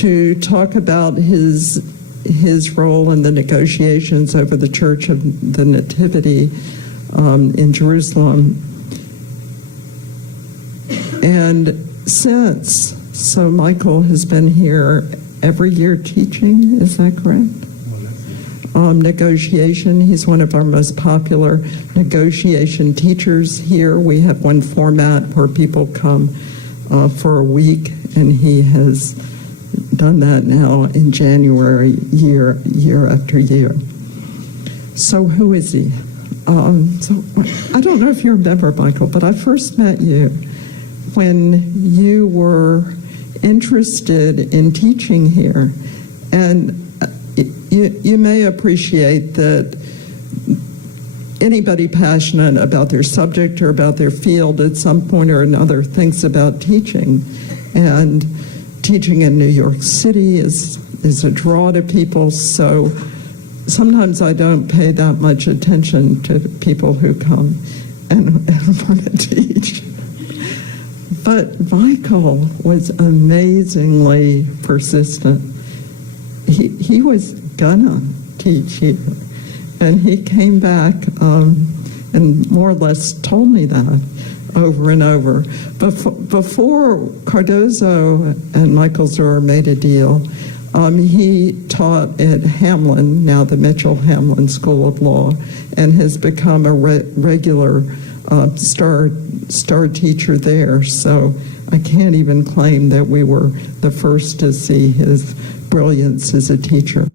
to talk about his role in the negotiations over the Church of the Nativity in Jerusalem. And so Michael has been here every year teaching, is that correct? Negotiation. He's one of our most popular negotiation teachers here. We have one format where people come for a week, and he has done that now in January, year after year. So who is he? So I don't know if you remember, Michael, but I first met you when you were interested in teaching here, and you may appreciate that anybody passionate about their subject or about their field at some point or another thinks about teaching. And teaching in New York City is a draw to people, so sometimes I don't pay that much attention to people who come and want to teach. But Michael was amazingly persistent. He was gonna teach here, and he came back and more or less told me that over and over. Before Cardozo and Michael Tsur made a deal, he taught at Hamlin, now the Mitchell-Hamlin School of Law, and has become a regular star teacher there. So I can't even claim that we were the first to see his brilliance as a teacher.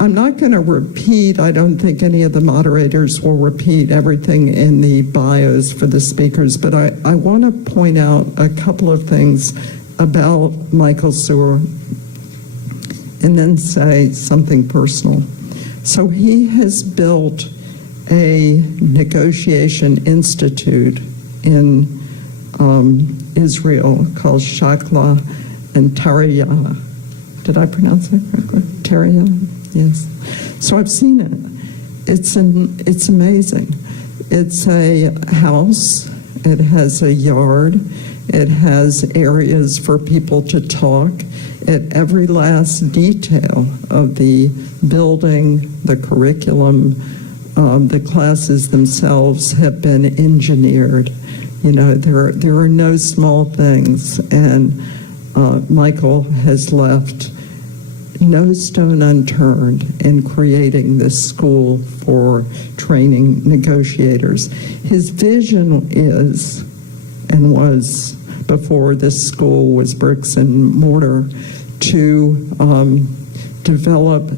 I'm not going to repeat, I don't think any of the moderators will repeat everything in the bios for the speakers, but I want to point out a couple of things about Michael Tsur and then say something personal. So he has built a negotiation institute in Israel called Shakla and Tariya. Did I pronounce that correctly? Tariya? Yes. So I've seen it. It's amazing. It's a house. It has a yard. It has areas for people to talk. At every last detail of the building, the curriculum, the classes themselves have been engineered. You know, there are no small things, and Michael has left no stone unturned in creating this school for training negotiators. His vision is, and was before this school was bricks and mortar, to develop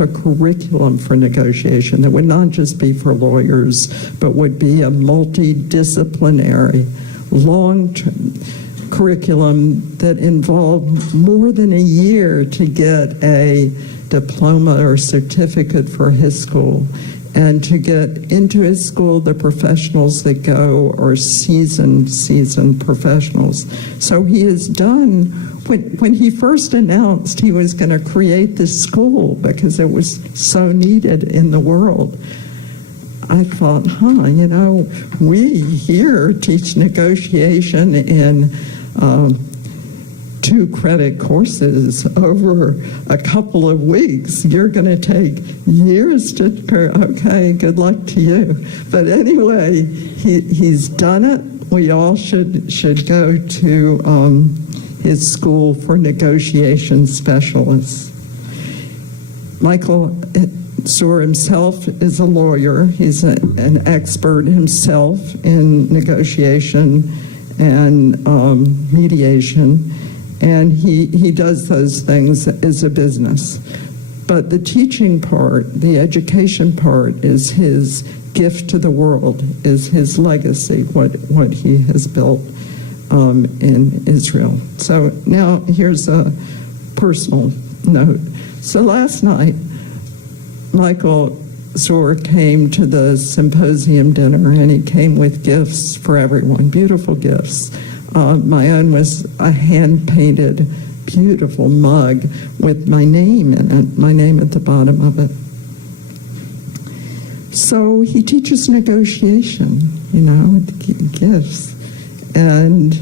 a curriculum for negotiation that would not just be for lawyers, but would be a multidisciplinary, long-term curriculum that involved more than a year to get a diploma or certificate for his school, and to get into his school the professionals that go are seasoned professionals. So he has done, when he first announced he was going to create this school because it was so needed in the world, I thought, you know, we here teach negotiation in 2-credit courses over a couple of weeks. You're going to take years to, okay, good luck to you. But anyway, he's done it. We all should go to his school for negotiation specialists. Michael Tsur himself is a lawyer. He's an expert himself in negotiation and mediation, and he does those things as a business. But the teaching part, the education part, is his gift to the world, is his legacy, what he has built in Israel. So now here's a personal note. So last night, Michael Tsur came to the symposium dinner, and he came with gifts for everyone, beautiful gifts. My own was a hand-painted, beautiful mug with my name in it, my name at the bottom of it. So he teaches negotiation, you know, with gifts. And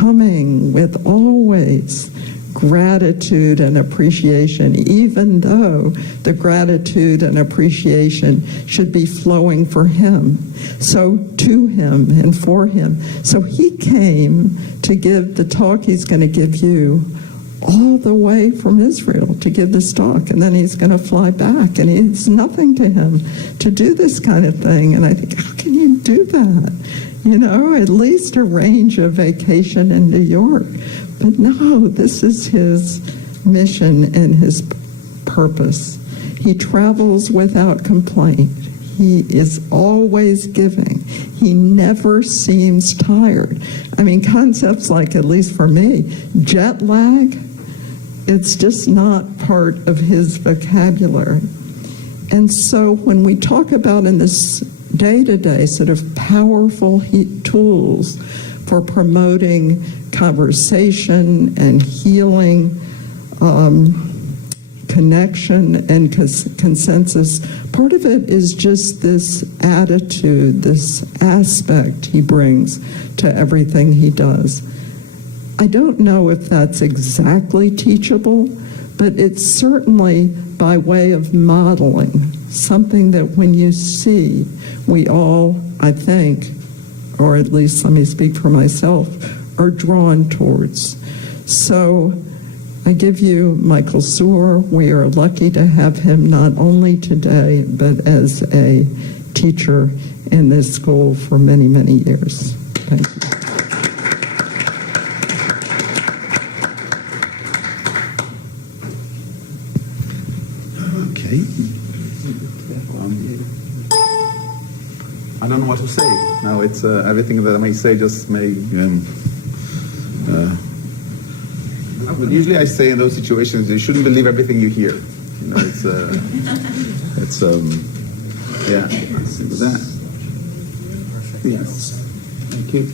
coming with always gratitude and appreciation, even though the gratitude and appreciation should be flowing for him, so to him and for him. So he came to give the talk he's going to give you all the way from Israel to give this talk, and then he's going to fly back, and it's nothing to him to do this kind of thing. And I think, how can you do that? You know, at least arrange a vacation in New York. But no, this is his mission and his purpose. He travels without complaint. He is always giving. He never seems tired. I mean, concepts like, at least for me, jet lag, it's just not part of his vocabulary. And so when we talk about in this day-to-day sort of powerful tools for promoting conversation and healing, connection and consensus, part of it is just this attitude, this aspect he brings to everything he does. I don't know if that's exactly teachable, but it's certainly by way of modeling, something that when you see, we all, I think, or at least let me speak for myself, are drawn towards. So I give you Michael Tsur. We are lucky to have him not only today, but as a teacher in this school for many, many years. Thank you. Okay. I don't know what to say. Now it's everything that I may say just may. But usually I say in those situations, you shouldn't believe everything you hear. You know, yeah. With that. Yes. Thank you.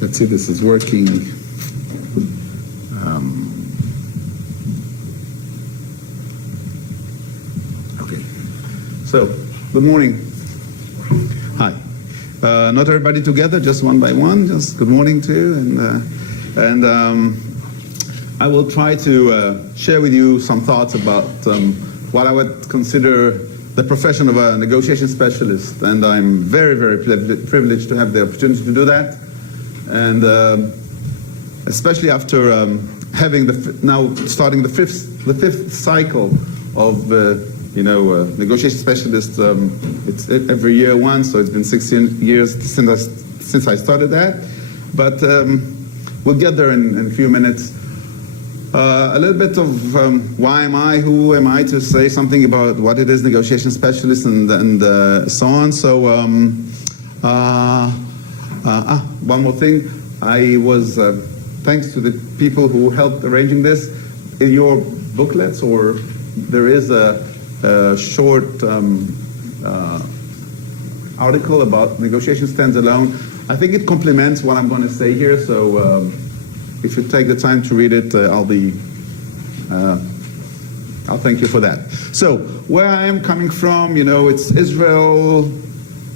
Let's see, this is working. Okay. So, good morning. Hi. Not everybody together, just one by one. Just good morning to you, and I will try to share with you some thoughts about what I would consider the profession of a negotiation specialist, and I'm very, very privileged to have the opportunity to do that, and especially after having now starting the fifth cycle of negotiation specialist. It's every year one, so it's been 16 years since I started that. But we'll get there in a few minutes. A little bit of why am I, who am I to say something about what it is, negotiation specialist, and so on. So one more thing. I was, thanks to the people who helped arranging this, in your booklets, or there is a short article about negotiation stands alone. I think it complements what I'm going to say here, so if you take the time to read it, I'll thank you for that. So, where I am coming from, it's Israel,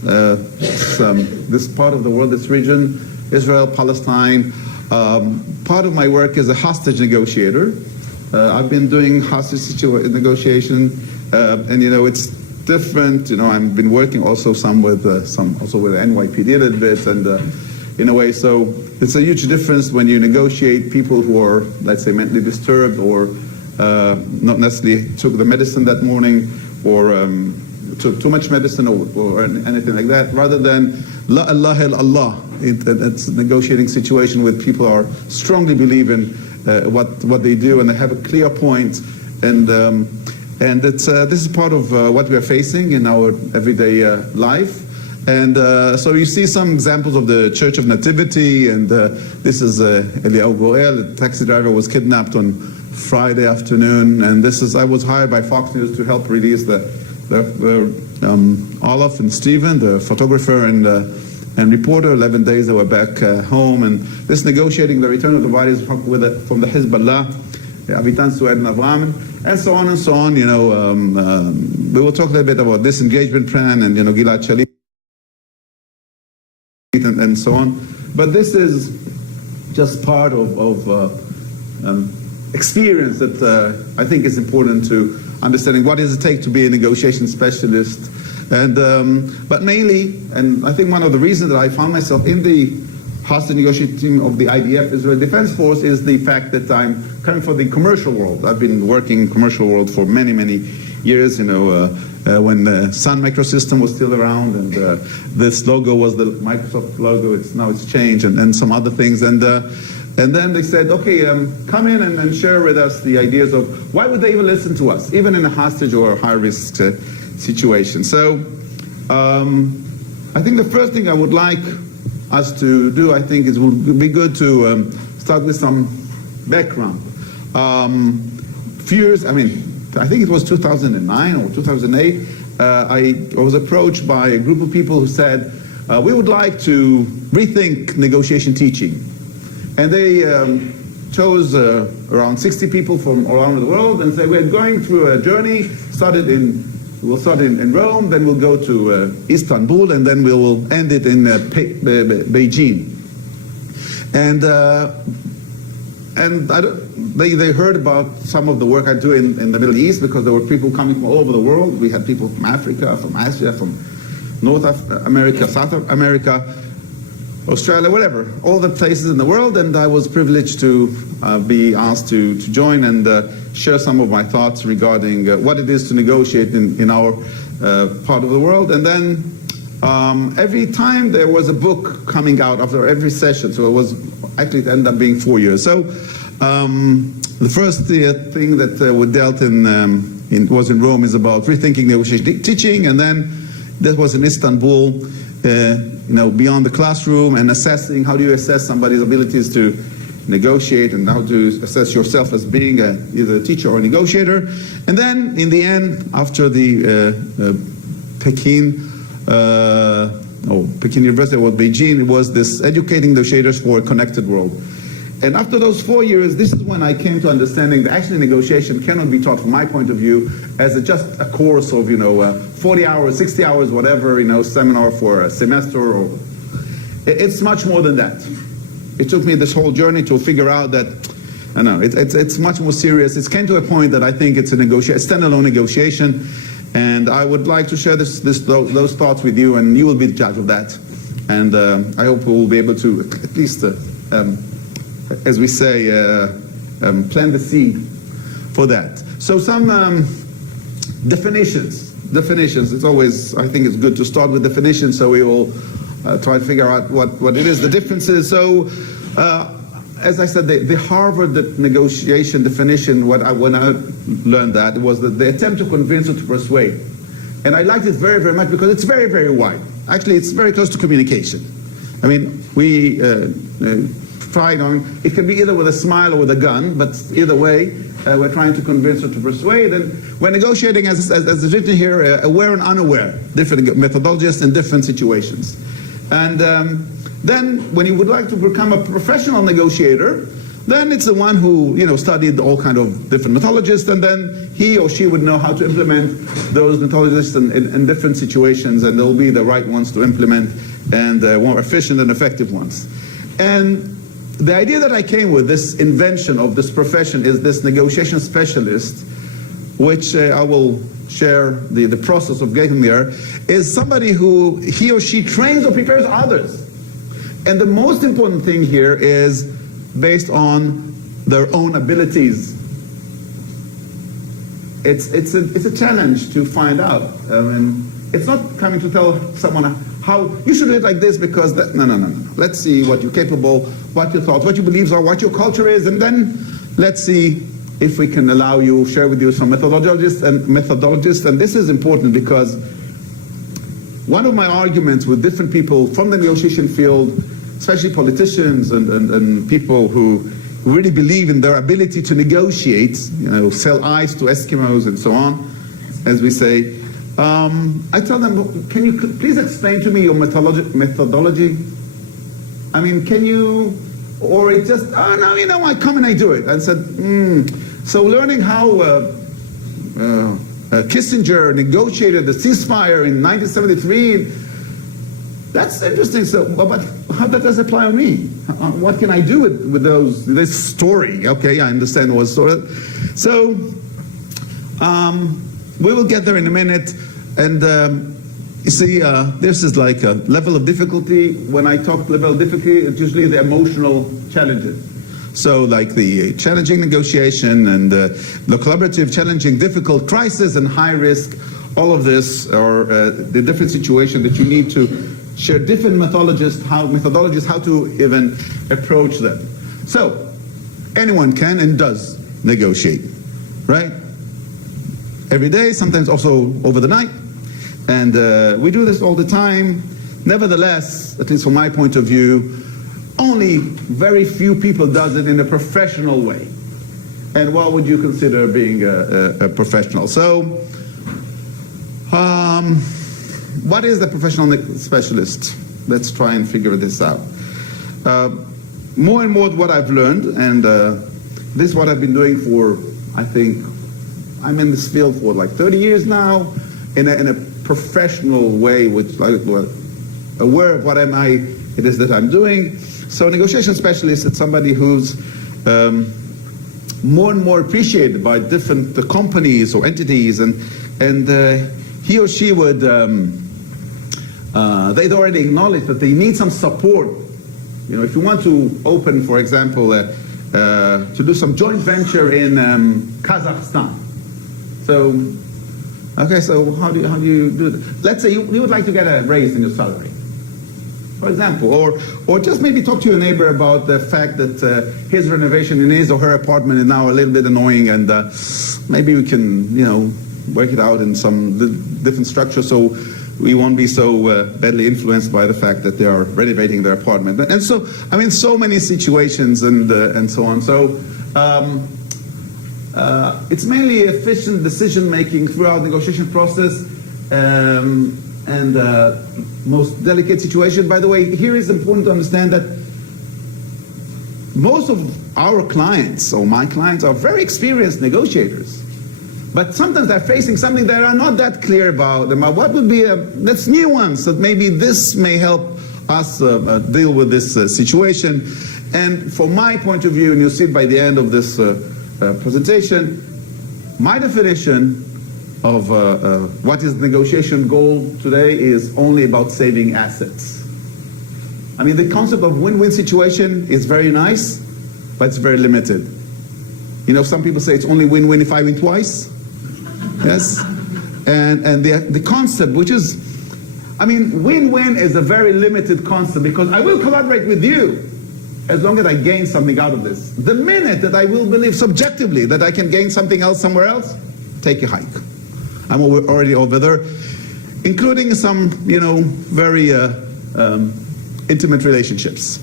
this part of the world, this region, Israel, Palestine. Part of my work is a hostage negotiator. I've been doing hostage negotiation, and it's different. I've been working also some with NYPD a little bit, and in a way, so it's a huge difference when you negotiate people who are, let's say, mentally disturbed, or not necessarily took the medicine that morning, or took too much medicine, or anything like that, rather than La ilaha illallah. It's a negotiating situation with people who are strongly believe in what they do, and they have a clear point, and it's this is part of what we are facing in our everyday life. And so you see some examples of the Church of Nativity, and this is Eliyahu Goel, a taxi driver, was kidnapped on Friday afternoon, and I was hired by Fox News to help release the Olaf and Stephen, the photographer and reporter. 11 days they were back home, and this negotiating the return of the bodies from the Hezbollah, Avitan, Sued, and Avram, and so on and so on. We will talk a little bit about this engagement plan, and Gilad Shalit. and so on. But this is just part of experience that I think is important to understanding what does it take to be a negotiation specialist. And but mainly, and I think one of the reasons that I found myself in the hostage negotiating team of the IDF, Israel Defense Force, is the fact that I'm coming from the commercial world. I've been working in commercial world for many, many years, when Sun Microsystem was still around, and this logo was the Microsoft logo. Now it's changed, and some other things. And then they said, okay, come in and share with us the ideas of why would they even listen to us, even in a hostage or a high-risk situation. So I think the first thing I would like us to do, I think, is would be good to start with some background. Few years, I think it was 2009 or 2008, I was approached by a group of people who said, we would like to rethink negotiation teaching. And they chose around 60 people from around the world and said, we're going through a journey, we'll start in Rome, then we'll go to Istanbul, and then we will end it in Beijing. And they heard about some of the work I do in the Middle East, because there were people coming from all over the world. We had people from Africa, from Asia, from North America, South America, Australia, whatever, all the places in the world. And I was privileged to be asked to join and share some of my thoughts regarding what it is to negotiate in our part of the world. And then every time there was a book coming out after every session, so it ended up being 4 years. So the first thing that we dealt in was in Rome is about rethinking negotiation teaching, and then that was in Istanbul, beyond the classroom, and assessing how do you assess somebody's abilities to negotiate, and how to assess yourself as being either a teacher or a negotiator. And then in the end, after the Peking University or Beijing, it was this educating negotiators for a connected world. And after those 4 years, this is when I came to understanding that actually negotiation cannot be taught, from my point of view, as just a course of 40 hours, 60 hours, whatever, seminar for a semester. Or it's much more than that. It took me this whole journey to figure out that it's much more serious. It came to a point that I think it's a standalone negotiation. And I would like to share those thoughts with you, and you will be the judge of that. And I hope we will be able to at least, as we say, plant the seed for that. So some definitions. It's always, I think it's good to start with definitions, so we will try to figure out what it is, the differences. So as I said, the Harvard negotiation definition, when I learned that, was that the attempt to convince or to persuade. And I liked it very, very much because it's very, very wide. Actually, it's very close to communication. We try, it can be either with a smile or with a gun, but either way, we're trying to convince or to persuade. And we're negotiating, as is written here, aware and unaware, different methodologies in different situations. And then when you would like to become a professional negotiator, then it's the one who studied all kind of different methodologies, and then he or she would know how to implement those methodologies in different situations, and they'll be the right ones to implement, and more efficient and effective ones. And the idea that I came with, this invention of this profession, is this negotiation specialist, which I will share the process of getting there, is somebody who he or she trains or prepares others. And the most important thing here is based on their own abilities. It's a challenge to find out. It's not coming to tell someone how you should do it like this, because no. Let's see what you're capable, what your thoughts, what your beliefs are, what your culture is, and then let's see if we can share with you some methodologies. And this is important because one of my arguments with different people from the negotiation field, especially politicians and people who really believe in their ability to negotiate, sell ice to Eskimos and so on, as we say, I tell them, can you please explain to me your methodology? Can you, or it just, no, I come and I do it. I said, so learning how Kissinger negotiated the ceasefire in 1973, That's interesting. So, but how does that apply on me? What can I do with this story? Okay, I understand what story. So, we will get there in a minute. And you see, this is like a level of difficulty. When I talk level of difficulty, it's usually the emotional challenges. So, like the challenging negotiation and the collaborative, challenging, difficult, crisis, and high risk. All of this, or the different situation that you need to share different methodologies how to even approach them. So, anyone can and does negotiate, right? Every day, sometimes also over the night. And we do this all the time. Nevertheless, at least from my point of view, only very few people does it in a professional way. And what would you consider being a professional? So, what is the professional specialist? Let's try and figure this out. More and more what I've learned, and this is what I've been doing for, I think, I'm in this field for like 30 years now, in a professional way, which aware of what it is that I'm doing. So negotiation specialist is somebody who's more and more appreciated by different companies or entities, and he or she would, they'd already acknowledged that they need some support. You know, if you want to open, for example, to do some joint venture in Kazakhstan. So, okay, so how do you do that? Let's say you would like to get a raise in your salary, for example, or just maybe talk to your neighbor about the fact that his renovation in his or her apartment is now a little bit annoying, and maybe we can, work it out in some different structure so we won't be so badly influenced by the fact that they are renovating their apartment. And so, I mean, so many situations and so on. So it's mainly efficient decision making throughout the negotiation process, and most delicate situation. By the way, here is important to understand that most of our clients, or my clients, are very experienced negotiators. But sometimes they're facing something that are not that clear about them. What would be that's nuance, that maybe this may help us deal with this situation. And from my point of view, and you'll see it by the end of this presentation, my definition of what is the negotiation goal today is only about saving assets. I mean, the concept of win-win situation is very nice, but it's very limited. You know, some people say it's only win-win if I win twice. Yes, and the concept, which is, I mean, win-win is a very limited concept, because I will collaborate with you as long as I gain something out of this. The minute that I will believe subjectively that I can gain something else somewhere else, take a hike. I'm already over there, including some, very intimate relationships.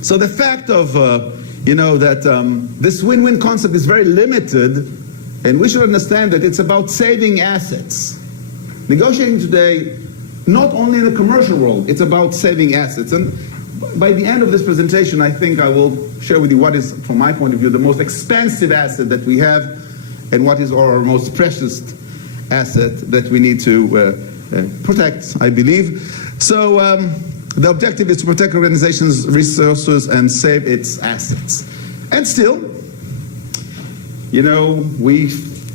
So the fact of, that this win-win concept is very limited. And we should understand that it's about saving assets. Negotiating today, not only in the commercial world, it's about saving assets. And by the end of this presentation, I think I will share with you what is, from my point of view, the most expensive asset that we have, and what is our most precious asset that we need to protect, I believe. So the objective is to protect organizations' resources and save its assets. And still, we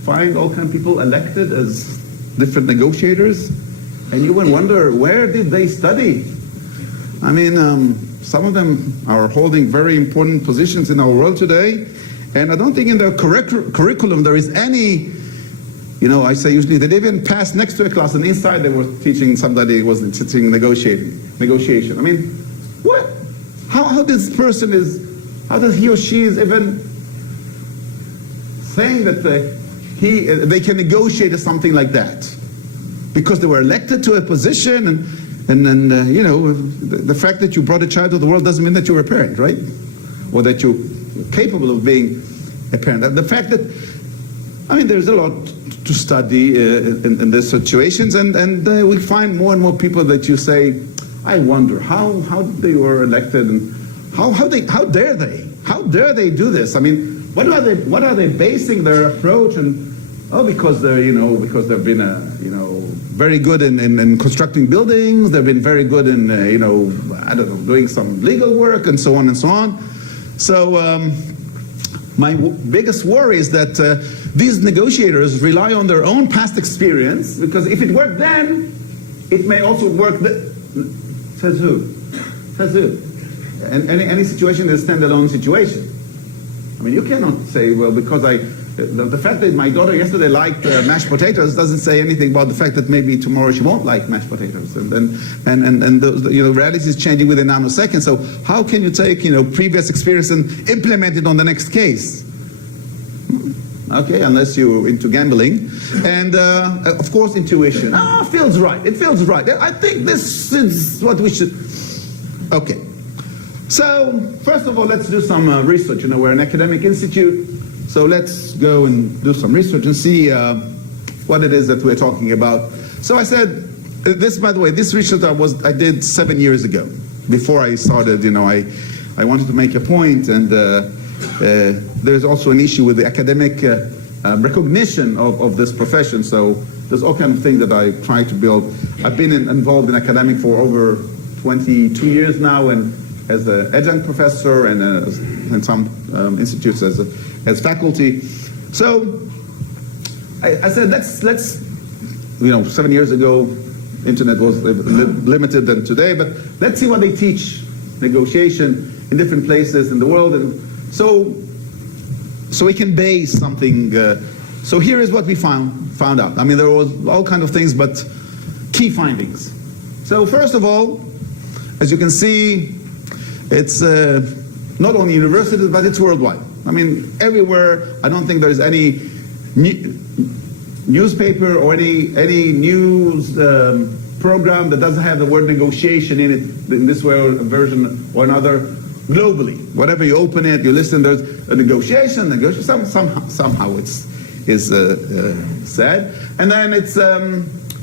find all kinds of people elected as different negotiators, and you would wonder, where did they study? I mean, some of them are holding very important positions in our world today, and I don't think in their curriculum there is any, I say usually they didn't even pass next to a class, and inside they were teaching somebody was teaching negotiation. I mean, what? How this person how does he or she is even saying that they can negotiate something like that, because they were elected to a position, and then the fact that you brought a child to the world doesn't mean that you're a parent, right? Or that you're capable of being a parent. The fact that, I mean, there's a lot to study in these situations, and we find more and more people that you say, I wonder how they were elected, and how dare they do this? I mean, what are they basing their approach and Oh, because they've been, very good in constructing buildings. They've been very good in, doing some legal work and so on and so on. So my biggest worry is that these negotiators rely on their own past experience, because if it worked then, it may also work. Says who? Says who? And any situation is a standalone situation. I mean, you cannot say, well, because the fact that my daughter yesterday liked mashed potatoes doesn't say anything about the fact that maybe tomorrow she won't like mashed potatoes. And those, reality is changing within nanoseconds. So how can you take, previous experience and implement it on the next case? Okay, unless you're into gambling. And of course, intuition. Feels right. It feels right. I think this is what we should. Okay. So first of all, let's do some research. We're an academic institute. So let's go and do some research and see what it is that we're talking about. So I said, this, by the way, this research I did 7 years ago. Before I started, I wanted to make a point, and there's also an issue with the academic recognition of this profession. So there's all kinds of things that I try to build. I've been involved in academic for over 22 years now, and as an adjunct professor, and in some institutes as faculty. So I said, let's 7 years ago, internet was limited than today, but let's see what they teach negotiation in different places in the world, and so we can base something. So here is what we found out. I mean, there was all kinds of things, but key findings. So first of all, as you can see, it's not only universities, but it's worldwide. I mean, everywhere. I don't think there's any newspaper or any news program that doesn't have the word negotiation in it, in this way or a version or another, globally. Whatever you open it, you listen, there's a negotiation. Somehow it's said. And then it's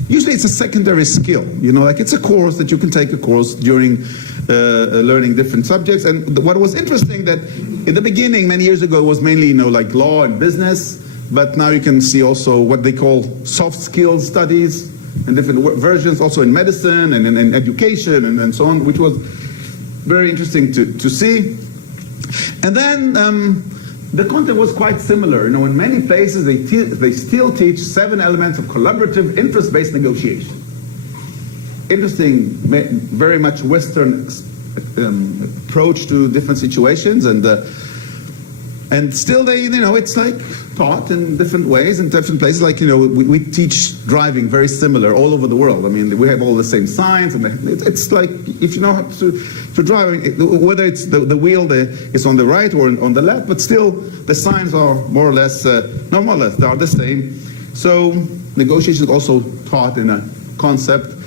usually it's a secondary skill. Like it's a course that you can take a course during learning different subjects. And what was interesting that in the beginning, many years ago, it was mainly like law and business. But now you can see also what they call soft skills studies and different versions, also in medicine and in education and so on, which was very interesting to see. And then the content was quite similar. In many places they still teach 7 elements of collaborative interest-based negotiation. Interesting, very much Western approach to different situations, and still they, it's like taught in different ways in different places. Like, we teach driving very similar all over the world. I mean, we have all the same signs, and it's like if you know how to drive, whether it's the wheel is on the right or on the left, but still the signs are more or less, not more or less, they are the same. So negotiation is also taught in a concept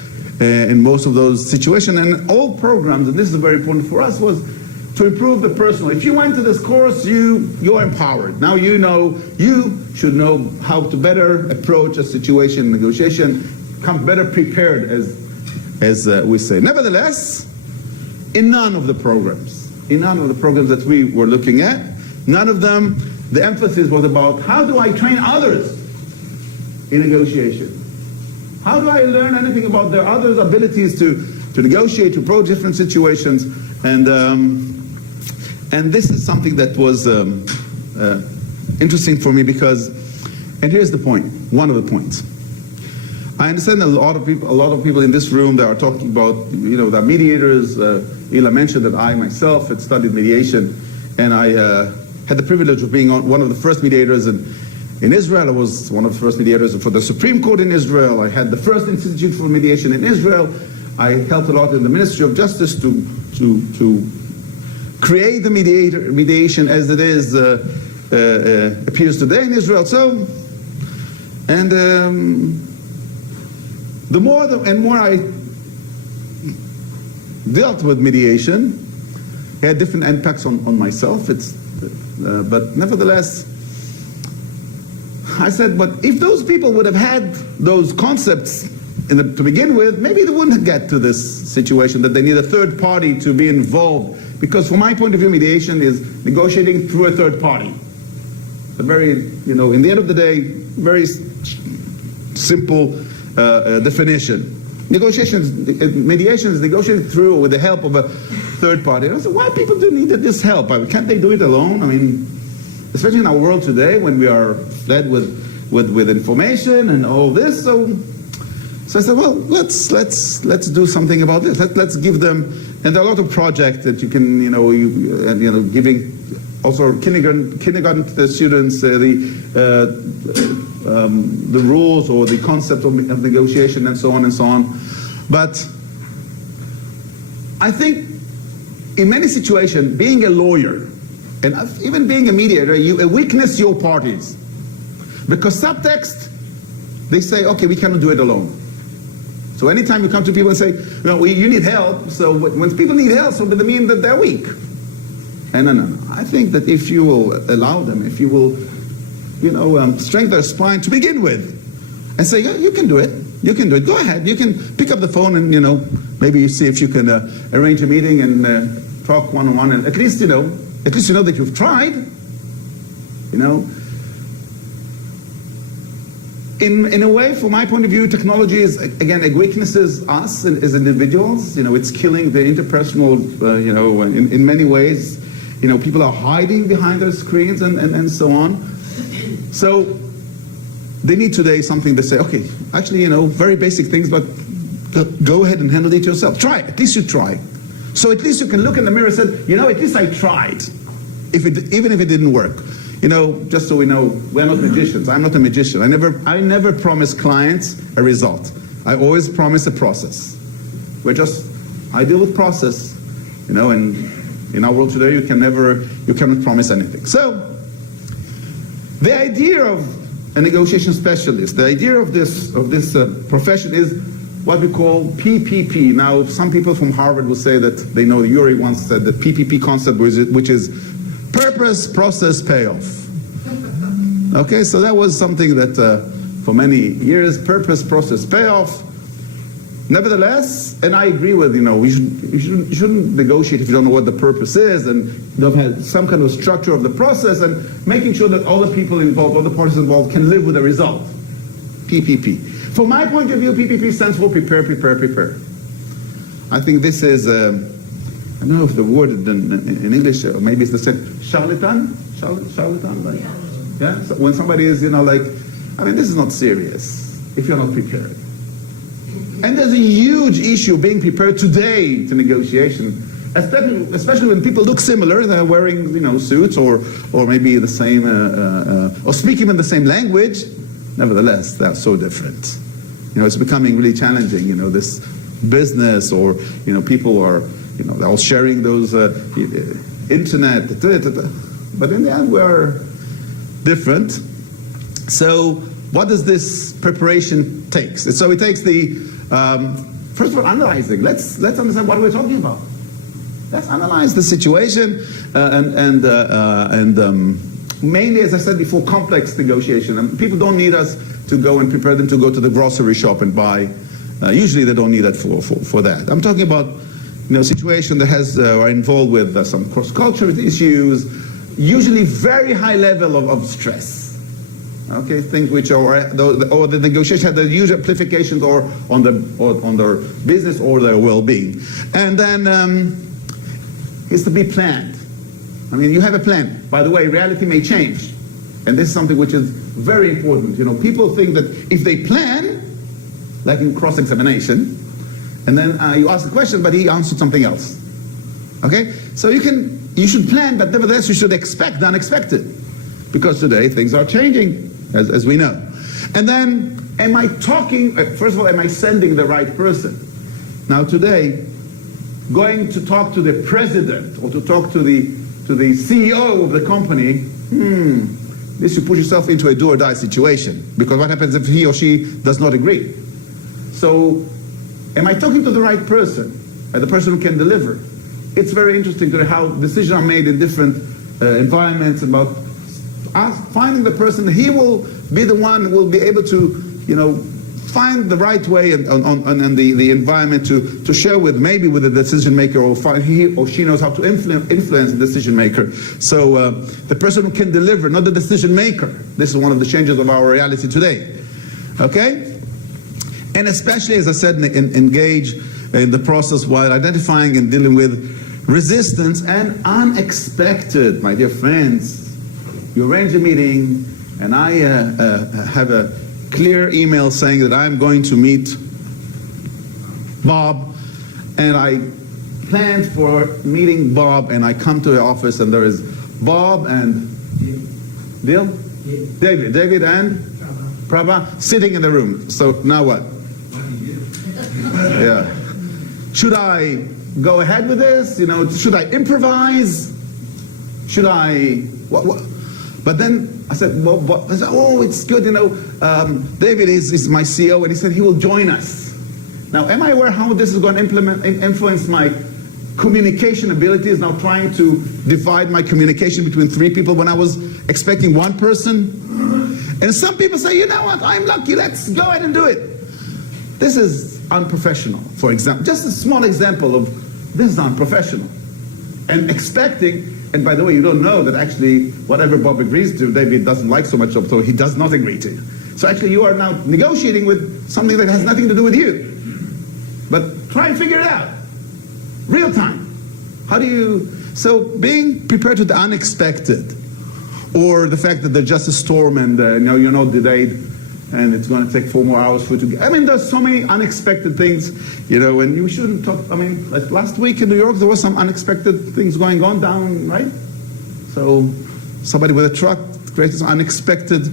in most of those situations. And all programs, and this is very important for us, was to improve the personal. If you went to this course, you're empowered. Now you should know how to better approach a situation in negotiation, come better prepared, as we say. Nevertheless, in none of the programs that we were looking at, none of them, the emphasis was about how do I train others in negotiation? How do I learn anything about their others' abilities to negotiate, to approach different situations? And this is something that was interesting for me because, and here's the point, one of the points. I understand a lot of people in this room that are talking about, the mediators. Ila mentioned that I myself had studied mediation, and I had the privilege of being one of the first mediators in Israel. I was one of the first mediators for the Supreme Court in Israel. I had the first institute for mediation in Israel. I helped a lot in the Ministry of Justice to create the mediation as it is appears today in Israel. So, and the more and more I dealt with mediation, it had different impacts on myself. But nevertheless, I said, but if those people would have had those concepts to begin with, maybe they wouldn't get to this situation that they need a third party to be involved. Because from my point of view, mediation is negotiating through a third party. In the end of the day, very simple definition. Mediation is negotiated through with the help of a third party. I said, why people do need this help? Can't they do it alone? I mean, especially in our world today when we are fed with information and all this. So I said, well, let's do something about this. Let's give them, and there are a lot of projects that you can, giving also kindergarten students the rules or the concept of negotiation and so on and so on. But I think in many situations, being a lawyer and even being a mediator, you weakness your parties. Because subtext, they say, okay, we cannot do it alone. So anytime you come to people and say, you need help, so when people need help, so does it mean that they're weak? And no. I think that if you will allow them, if you will, strengthen their spine to begin with, and say, yeah, you can do it. You can do it. Go ahead. You can pick up the phone and, maybe you see if you can arrange a meeting and talk one-on-one. And at least you know that you've tried. In a way, from my point of view, technology is, again, it weaknesses us as individuals. It's killing the interpersonal, in many ways. People are hiding behind their screens and so on. So they need today something to say, okay, actually, very basic things, but go ahead and handle it yourself. Try it. At least you try. So at least you can look in the mirror and say, at least I tried, even if it didn't work. Just so we know, we're not magicians. I'm not a magician. I never promise clients a result. I always promise a process. I deal with process, and in our world today, you cannot promise anything. So, the idea of a negotiation specialist, the idea of this profession is what we call PPP. Now, some people from Harvard will say that they know. Yuri once said the PPP concept, which is purpose, process, payoff. Okay, so that was something that for many years, purpose, process, payoff. Nevertheless, and I agree with, you shouldn't negotiate if you don't know what the purpose is, and have some kind of structure of the process, and making sure that all the people involved, all the parties involved can live with the result. PPP. From my point of view, PPP stands for prepare, prepare, prepare. I think this is, I don't know if the word in English, or maybe it's the same, charlatan? Charlatan? Like, yeah? So when somebody is, this is not serious if you're not prepared. And there's a huge issue being prepared today to negotiation, especially when people look similar. They're wearing, suits or maybe the same, or speak even the same language. Nevertheless, they're so different. It's becoming really challenging. This business or people are, they're all sharing those internet. But in the end, we're different. So, what does this preparation take? So it takes the first of all, analyzing. Let's understand what we're talking about. Let's analyze the situation and mainly, as I said before, complex negotiation. And people don't need us to go and prepare them to go to the grocery shop and buy. Usually, they don't need that for that. I'm talking about situation that are involved with some cross-cultural issues, usually very high level of stress. Okay, things which are or the negotiation had the huge amplifications or on their business or their well-being, and then it's to be planned. You have a plan. By the way, reality may change, and this is something which is very important. People think that if they plan, like in cross-examination, and then you ask a question, but he answered something else. Okay, so you should plan, but nevertheless you should expect the unexpected, because today things are changing. As we know. And then, am I talking, first of all, am I sending the right person? Now today, going to talk to the president or to talk to the CEO of the company, this you put yourself into a do or die situation, because what happens if he or she does not agree? So, am I talking to the right person, the person who can deliver? It's very interesting to know how decisions are made in different environments about finding the person. He will be the one who will be able to, find the right way and the environment to share with, maybe with the decision maker, or find he or she knows how to influence the decision maker. So the person who can deliver, not the decision maker. This is one of the changes of our reality today. Okay? And especially, as I said, engage in the process while identifying and dealing with resistance and unexpected. My dear friends, you arrange a meeting, and I have a clear email saying that I'm going to meet Bob, and I planned for meeting Bob, and I come to the office, and there is Bob and David and Prabha sitting in the room. So now what? Yeah. Should I go ahead with this? You know, should I improvise? Should I? What? But then I said, well, I said, oh, it's good, you know. David is my CEO, and he said he will join us. Now, am I aware how this is going to influence my communication abilities? Now trying to divide my communication between 3 people when I was expecting 1 person. And some people say, you know what, I'm lucky, let's go ahead and do it. This is unprofessional, for example. Just a small example of this is unprofessional. And expecting, and by the way, you don't know that actually whatever Bob agrees to, David doesn't like so much of, so he does not agree to. So actually you are now negotiating with something that has nothing to do with you. But try and figure it out. Real time. How do you, so being prepared to the unexpected, or the fact that there's just a storm and you're not delayed, and it's going to take 4 more hours for it to get. I mean, there's so many unexpected things, you know, and you shouldn't talk. I mean, like last week in New York, there was some unexpected things going on down, right? So somebody with a truck created some unexpected,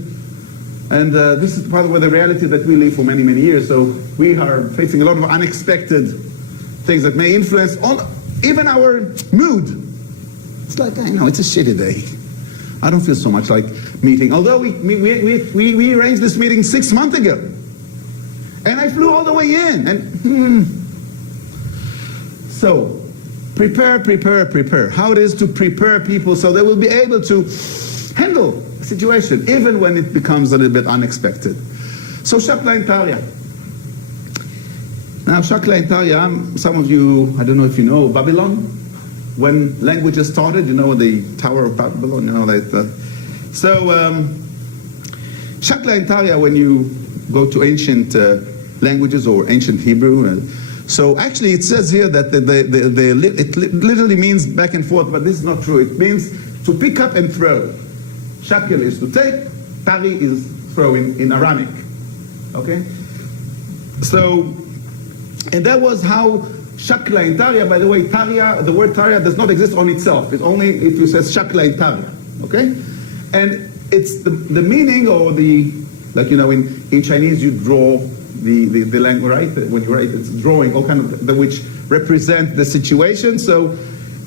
and this is part of the reality that we live for many, many years. So we are facing a lot of unexpected things that may influence even our mood. It's like, I know, it's a shitty day. I don't feel so much like meeting. Although we arranged this meeting 6 months ago. And I flew all the way in. And So, prepare. How it is to prepare people so they will be able to handle a situation, even when it becomes a little bit unexpected. So, Shakla and Tariya. Now, Shakla and Tariya, some of you, I don't know if you know Babylon. When languages started, you know, the Tower of Babylon, you know, Shakla and Tariya, when you go to ancient languages or ancient Hebrew, so actually it says here that it literally means back and forth, but this is not true. It means to pick up and throw. Shakla is to take, Tari is throw in Aramaic. Okay? So, and that was how Shakla and Tariya, by the way, Tariya, the word Tariya does not exist on itself. It's only if you say Shakla and Tariya, okay? And it's the meaning, or the, like, you know, in Chinese you draw the language, right? When you write, it's drawing, all kind of, which represent the situation. So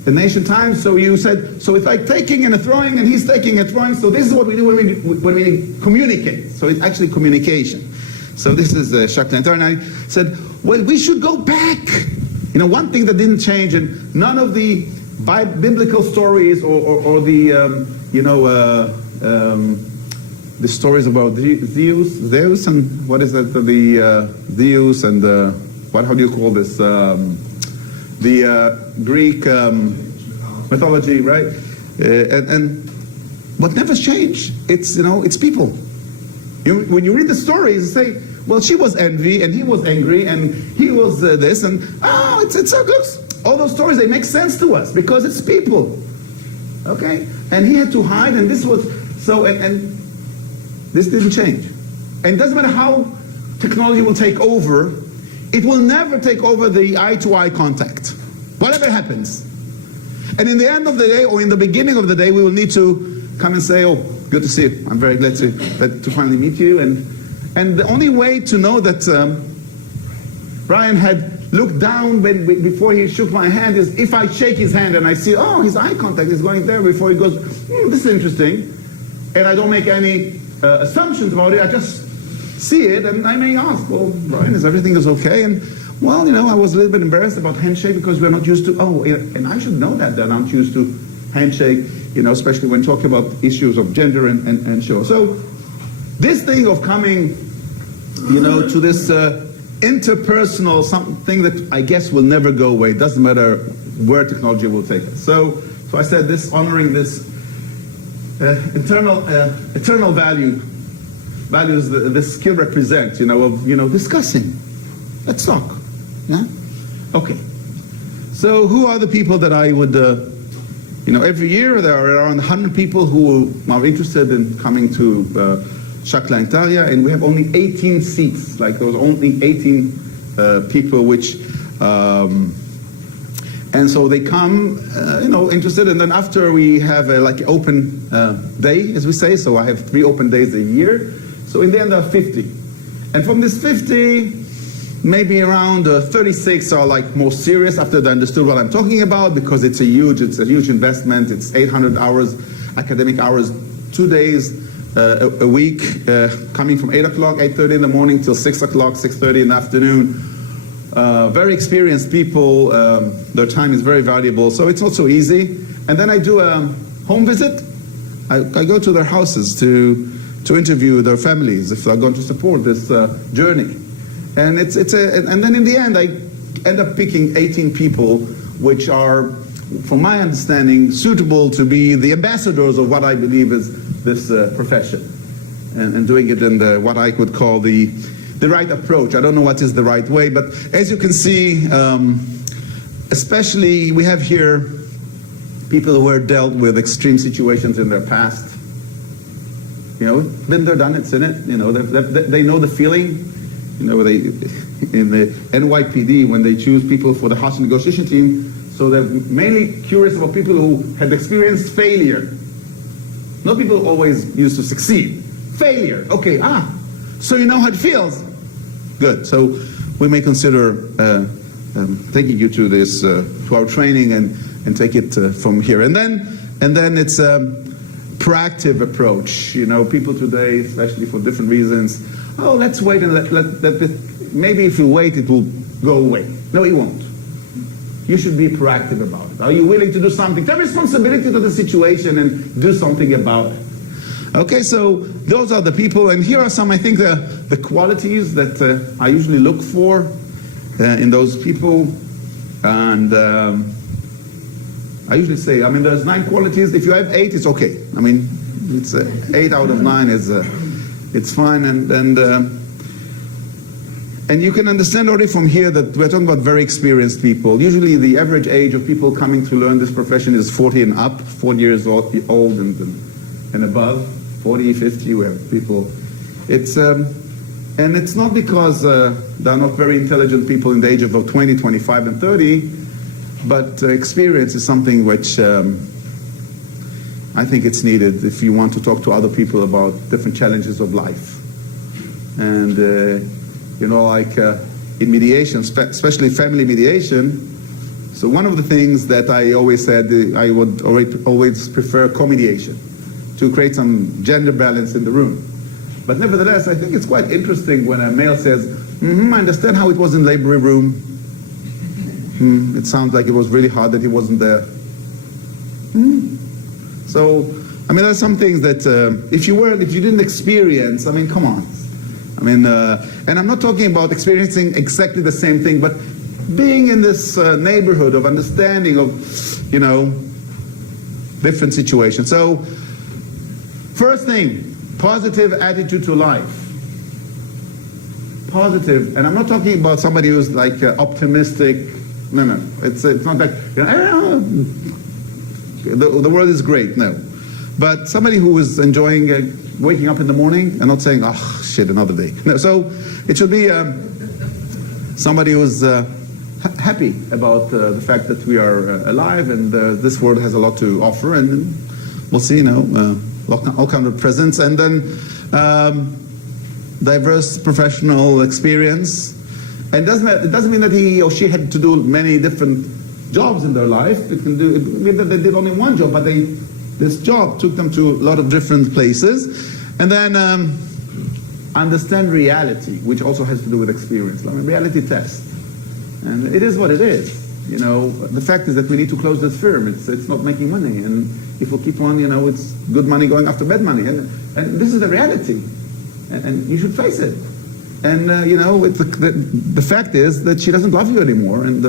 in ancient times, so you said, so it's like taking and a throwing, and he's taking and throwing, so this is what we do when we communicate. So it's actually communication. So this is Shakla and Tariya. And I said, well, we should go back. You know, one thing that didn't change, and none of the biblical stories or the, the stories about Zeus and what is it, Zeus and how do you call this? The Greek mythology, right? And what never changed, it's, you know, it's people. When you read the stories, say, well, she was envy, and he was angry, and he was this, and it's so good. All those stories, they make sense to us because it's people, okay? And he had to hide, and this was so, and this didn't change. And it doesn't matter how technology will take over, it will never take over the eye-to-eye contact, whatever happens. And in the end of the day, or in the beginning of the day, we will need to come and say, oh, good to see you. I'm very glad to finally meet you. And the only way to know that Brian had looked down before he shook my hand is if I shake his hand and I see, oh, his eye contact is going there before he goes, this is interesting. And I don't make any assumptions about it. I just see it, and I may ask, well, Brian, everything is okay? And, well, you know, I was a little bit embarrassed about handshake because we're not used to, and I should know that they're not used to handshake, you know, especially when talking about issues of gender and so. So this thing of coming to this interpersonal something that I guess will never go away. It doesn't matter where technology will take us. So I said this, honoring this eternal values this skill represents, of discussing. Let's talk. Yeah. Okay. So who are the people that I would, every year there are around 100 people who are interested in coming to Shakla and Tariya, and we have only 18 seats. Like there was only 18 people, which, and so they come, interested, and then after we have a open day, as we say. So I have 3 open days a year. So in the end, there are 50, and from this 50. Maybe around 36 are more serious after they understood what I'm talking about, because it's a huge investment. It's 800 hours, academic hours, 2 days a week, coming from 8 o'clock, 8:30 in the morning till 6 o'clock, 6:30 in the afternoon. Very experienced people. Their time is very valuable, so it's not so easy. And then I do a home visit. I go to their houses to interview their families if they're going to support this journey. And and then in the end, I end up picking 18 people, which are, from my understanding, suitable to be the ambassadors of what I believe is this profession, and doing it in what I could call the right approach. I don't know what is the right way, but as you can see, especially we have here people who were dealt with extreme situations in their past. Been there, done it, seen it. They know the feeling. They in the NYPD, when they choose people for the hostage negotiation team, so they're mainly curious about people who had experienced failure. Not people who always used to succeed. Failure. Okay. So you know how it feels. Good. So we may consider taking you to this to our training and take it from here. And then it's proactive approach. People today, especially for different reasons. Oh, let's wait and let maybe if you wait, it will go away. No, it won't. You should be proactive about it. Are you willing to do something? Take responsibility to the situation and do something about it. Okay, so those are the people, and here are some, I think, the qualities that I usually look for in those people. And I usually say, there's 9 qualities. If you have 8, it's okay. It's 8 out of 9 is. It's fine, and you can understand already from here that we're talking about very experienced people. Usually the average age of people coming to learn this profession is 40 and up, 40 years old and above, 40, 50, we have people. It's, and it's not because they're not very intelligent people in the age of 20, 25, and 30, but experience is something which I think it's needed if you want to talk to other people about different challenges of life. And, in mediation, especially family mediation, so one of the things that I always said, I would always prefer co-mediation to create some gender balance in the room. But nevertheless, I think it's quite interesting when a male says, I understand how it was in the labor room. It sounds like it was really hard that he wasn't there. So, there's some things that if you didn't experience, come on. And I'm not talking about experiencing exactly the same thing, but being in this neighborhood of understanding of, different situations. So, first thing, positive attitude to life. Positive, and I'm not talking about somebody who's optimistic. No. It's not like, the world is great, no. But somebody who is enjoying waking up in the morning and not saying, oh, shit, another day. No, so it should be somebody who's happy about the fact that we are alive and this world has a lot to offer, and we'll see, all kind of presence, and then diverse professional experience. And it doesn't mean that he or she had to do many different jobs in their life. It mean that they did only one job, but this job took them to a lot of different places. And then understand reality, which also has to do with experience. Reality test. And it is what it is. The fact is that we need to close this firm. It's not making money. And if we keep on, it's good money going after bad money. And this is the reality. And you should face it. And you know, the fact is that she doesn't love you anymore, and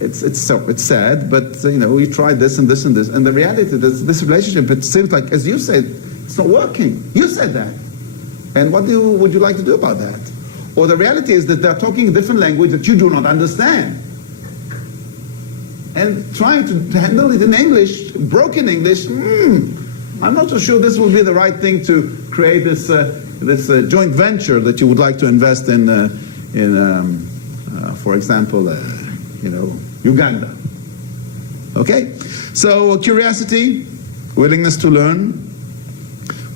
it's sad. But you know, you tried this and this and this, and the reality is this relationship. It seems like, as you said, it's not working. You said that, and what would you like to do about that? Or the reality is that they're talking a different language that you do not understand, and trying to handle it in English, broken English. I'm not so sure this will be the right thing to create this joint venture that you would like to invest in, for example, you know, Uganda. Okay, so curiosity, willingness to learn,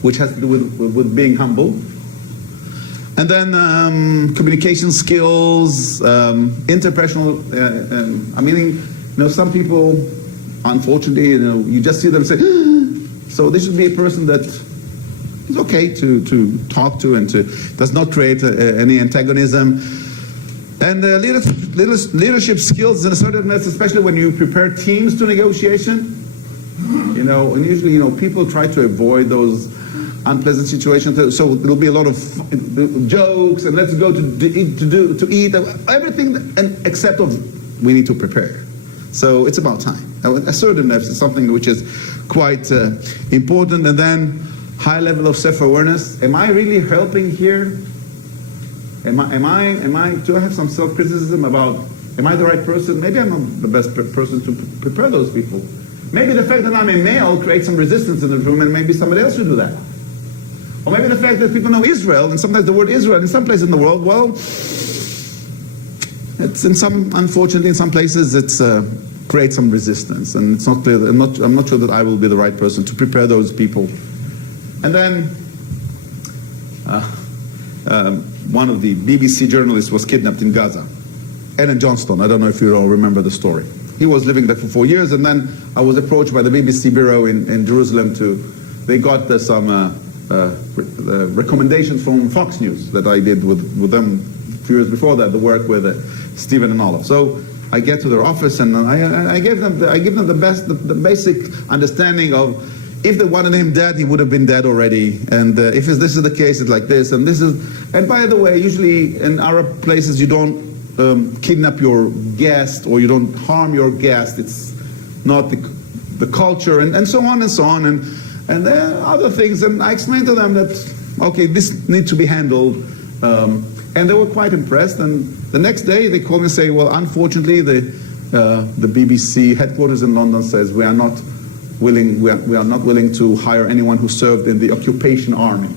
which has to do with being humble, and then communication skills, interpersonal. I mean, you know, some people, unfortunately, you know, you just see them say. So this should be a person that is okay to talk to and does not create any antagonism. And leadership skills and assertiveness, especially when you prepare teams to negotiation. You know, and usually, you know, people try to avoid those unpleasant situations. So there'll be a lot of jokes and let's go to eat, everything, and except of we need to prepare. So it's about time. Assertiveness is something which is quite important. And then high level of self-awareness. Am I really helping here? Do I have some self-criticism about, am I the right person? Maybe I'm not the best person to prepare those people. Maybe the fact that I'm a male creates some resistance in the room, and maybe somebody else should do that. Or maybe the fact that people know Israel, and sometimes the word Israel in some places in the world, well, it's unfortunately in some places it's creates some resistance, and it's not clear. I'm not sure that I will be the right person to prepare those people. And then one of the BBC journalists was kidnapped in Gaza, Ellen Johnston. I don't know if you all remember the story. He was living there for 4 years, and then I was approached by the BBC bureau in Jerusalem they got some recommendations from Fox News that I did with them a few years before that, the work with Stephen and Olive. So I get to their office, and I give them the basic understanding of, if they wanted him dead, he would have been dead already. And if this is the case, it's like this, and this is. And by the way, usually in Arab places, you don't kidnap your guest or you don't harm your guest. It's not the culture, and so on and so on, and there are other things. And I explained to them that okay, this needs to be handled, and they were quite impressed. And the next day they called me and say, well, unfortunately, the BBC headquarters in London says we are not willing to hire anyone who served in the occupation army.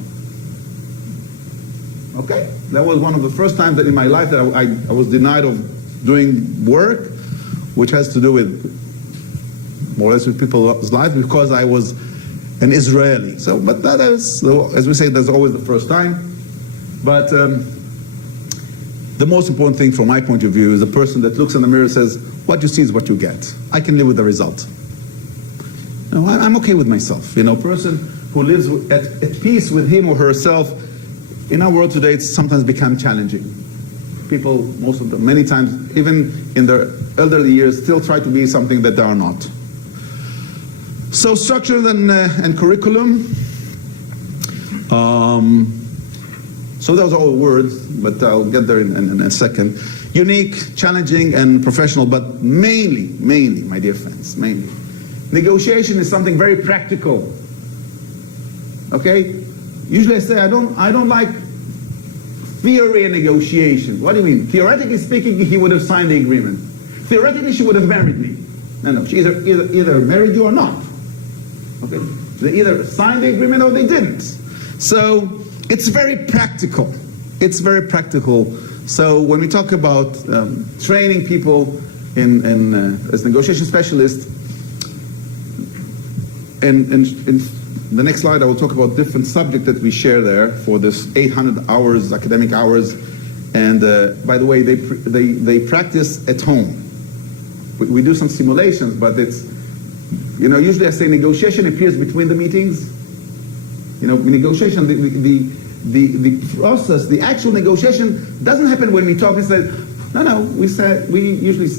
Okay, that was one of the first times that in my life that I was denied of doing work which has to do with more or less with people's lives because I was an Israeli. So, but that is, as we say, that's always the first time. But the most important thing from my point of view is the person that looks in the mirror and says, what you see is what you get. I can live with the result. No, I'm okay with myself. You know, a person who lives at peace with him or herself, in our world today, it's sometimes become challenging. People, most of them, many times, even in their elderly years, still try to be something that they are not. So structure and curriculum. So those are all words, but I'll get there in a second. Unique, challenging, and professional, but mainly, my dear friends, mainly. Negotiation is something very practical. Okay? Usually I say I don't like theory and negotiation. What do you mean? Theoretically speaking, he would have signed the agreement. Theoretically, she would have married me. No, she either married you or not. Okay? They either signed the agreement or they didn't. So it's very practical. It's very practical. So when we talk about training people as negotiation specialists, in the next slide I will talk about different subjects that we share there for this 800 hours, academic hours. And by the way, they practice at home. We do some simulations, but it's, you know, usually I say negotiation appears between the meetings. You know, negotiation, the process, the actual negotiation doesn't happen when we talk and say, no, we usually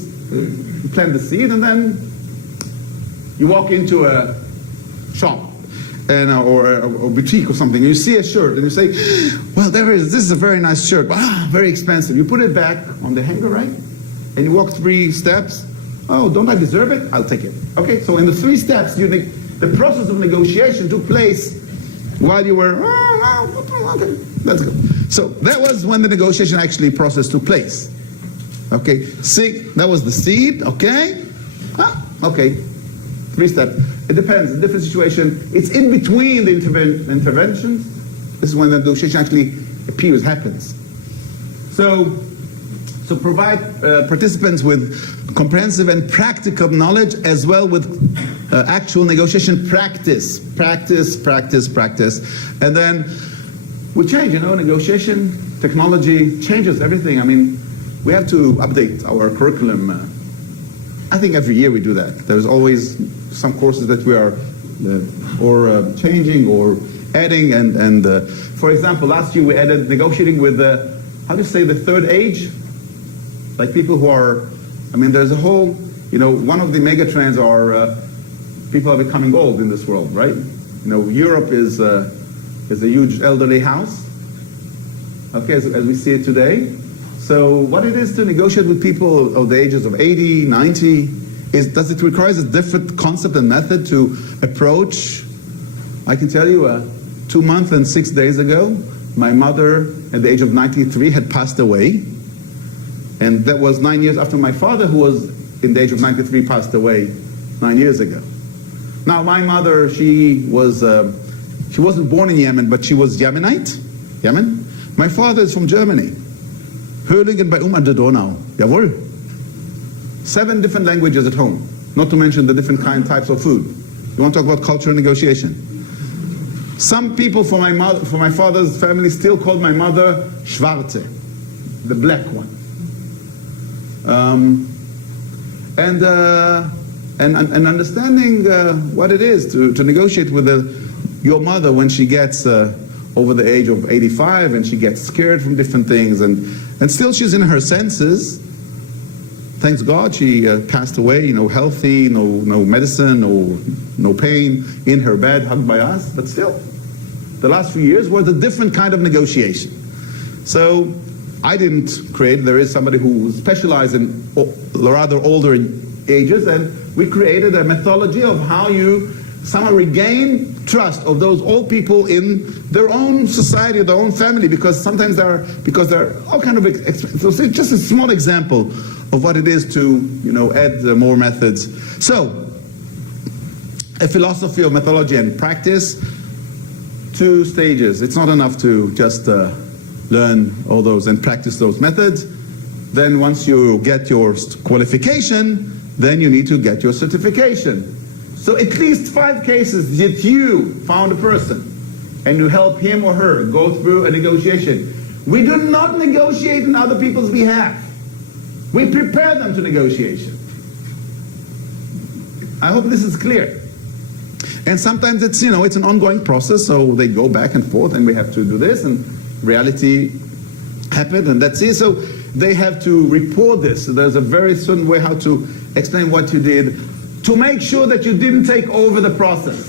plant the seed and then you walk into a shop and or boutique or something, and you see a shirt, and you say, well, this is a very nice shirt, very expensive. You put it back on the hanger, right? And you walk 3 steps. Oh, don't I deserve it? I'll take it. Okay, so in the 3 steps, the process of negotiation took place while you were, okay, let's go. So that was when the negotiation actually process took place. Okay, see, that was the seed, okay? Okay, 3 steps. It depends, a different situation. It's in between the interventions. This is when the negotiation actually appears, happens. So provide participants with comprehensive and practical knowledge, as well with actual negotiation practice. And then we change, negotiation, technology changes everything. I mean, we have to update our curriculum. I think every year we do that. There's always some courses that we are changing or adding. And for example, last year we added negotiating with how do you say, the third age? Like people who are, there's a whole, one of the mega trends are people are becoming old in this world, right? Europe is a huge elderly house, okay, as we see it today. So what it is to negotiate with people of the ages of 80, 90, does it require a different concept and method to approach? I can tell you, 2 months and 6 days ago, my mother at the age of 93 had passed away. And that was 9 years after my father, who was in the age of 93, passed away 9 years ago. Now, my mother, she wasn't born in Yemen, but she was Yemenite. Yemen. My father is from Germany. Hörlingen bei an der Donau. Jawohl. 7 different languages at home, not to mention the different types of food. You want to talk about cultural negotiation? Some people from my father's family still called my mother Schwarze, the black one. And understanding what it is to negotiate with your mother when she gets over the age of 85 and she gets scared from different things, and still she's in her senses. Thanks God she passed away, healthy, no medicine, no pain, in her bed, hugged by us. But still, the last few years was a different kind of negotiation. So I didn't create, there is somebody who specialized in rather older ages, and we created a methodology of how you somehow regain trust of those old people in their own society, their own family, because sometimes they're all kind of so it's just a small example of what it is to add more methods. So a philosophy of methodology and practice, 2 stages. It's not enough to just learn all those and practice those methods. Then once you get your qualification, then you need to get your certification. So at least 5 cases that you found a person and you help him or her go through a negotiation. We do not negotiate on other people's behalf. We prepare them to negotiation. I hope this is clear. And sometimes it's, it's an ongoing process, so they go back and forth and we have to do this, and reality happened and that's it. So they have to report this. So there's a very certain way how to explain what you did to make sure that you didn't take over the process.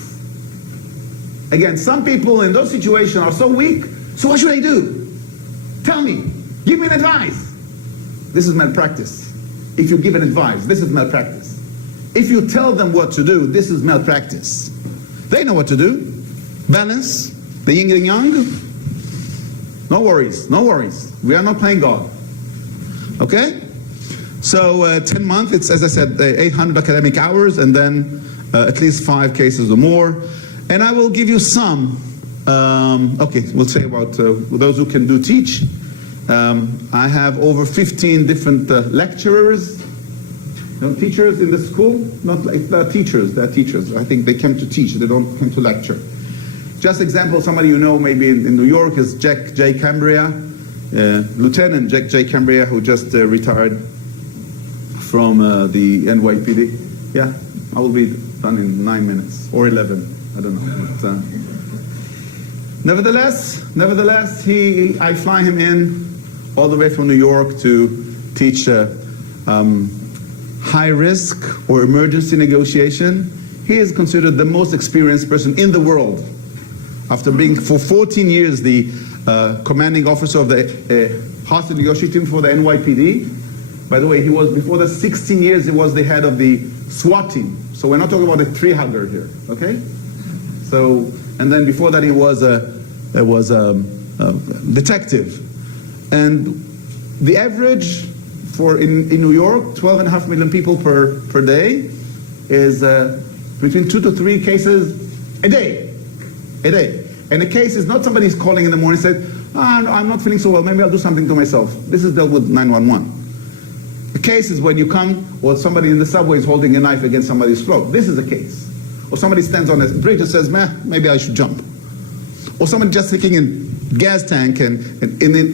Again, some people in those situations are so weak, so what should I do? Tell me, give me an advice. This is malpractice. If you give an advice, this is malpractice. If you tell them what to do, this is malpractice. They know what to do. Balance, the yin and yang. No worries, no worries. We are not playing God. Okay? So 10 months, it's, as I said, 800 academic hours, and then at least 5 cases or more. And I will give you some, okay, we'll say about those who can teach. I have over 15 different lecturers, teachers in the school. Not like they're teachers. I think they came to teach. They don't come to lecture. Just example, somebody maybe in New York is Jack J. Cambria, Lieutenant Jack J. Cambria, who just retired from the NYPD. Yeah, I will be done in 9 minutes or 11. I don't know. But, nevertheless, I fly him in all the way from New York to teach high risk or emergency negotiation. He is considered the most experienced person in the world. After being for 14 years the commanding officer of the hostage negotiating team for the NYPD. By the way, he was, before the 16 years, he was the head of the SWAT team. So we're not talking about a tree-hugger here, okay? So, and then before that he was a detective. And the average for in New York, 12.5 million people per day, is between 2 to 3 cases a day. And a case is not somebody's calling in the morning and said, I'm not feeling so well, maybe I'll do something to myself. This is dealt with 911. A case is when you come, or somebody in the subway is holding a knife against somebody's throat. This is a case. Or somebody stands on a bridge and says, maybe I should jump. Or somebody just sticking in gas tank and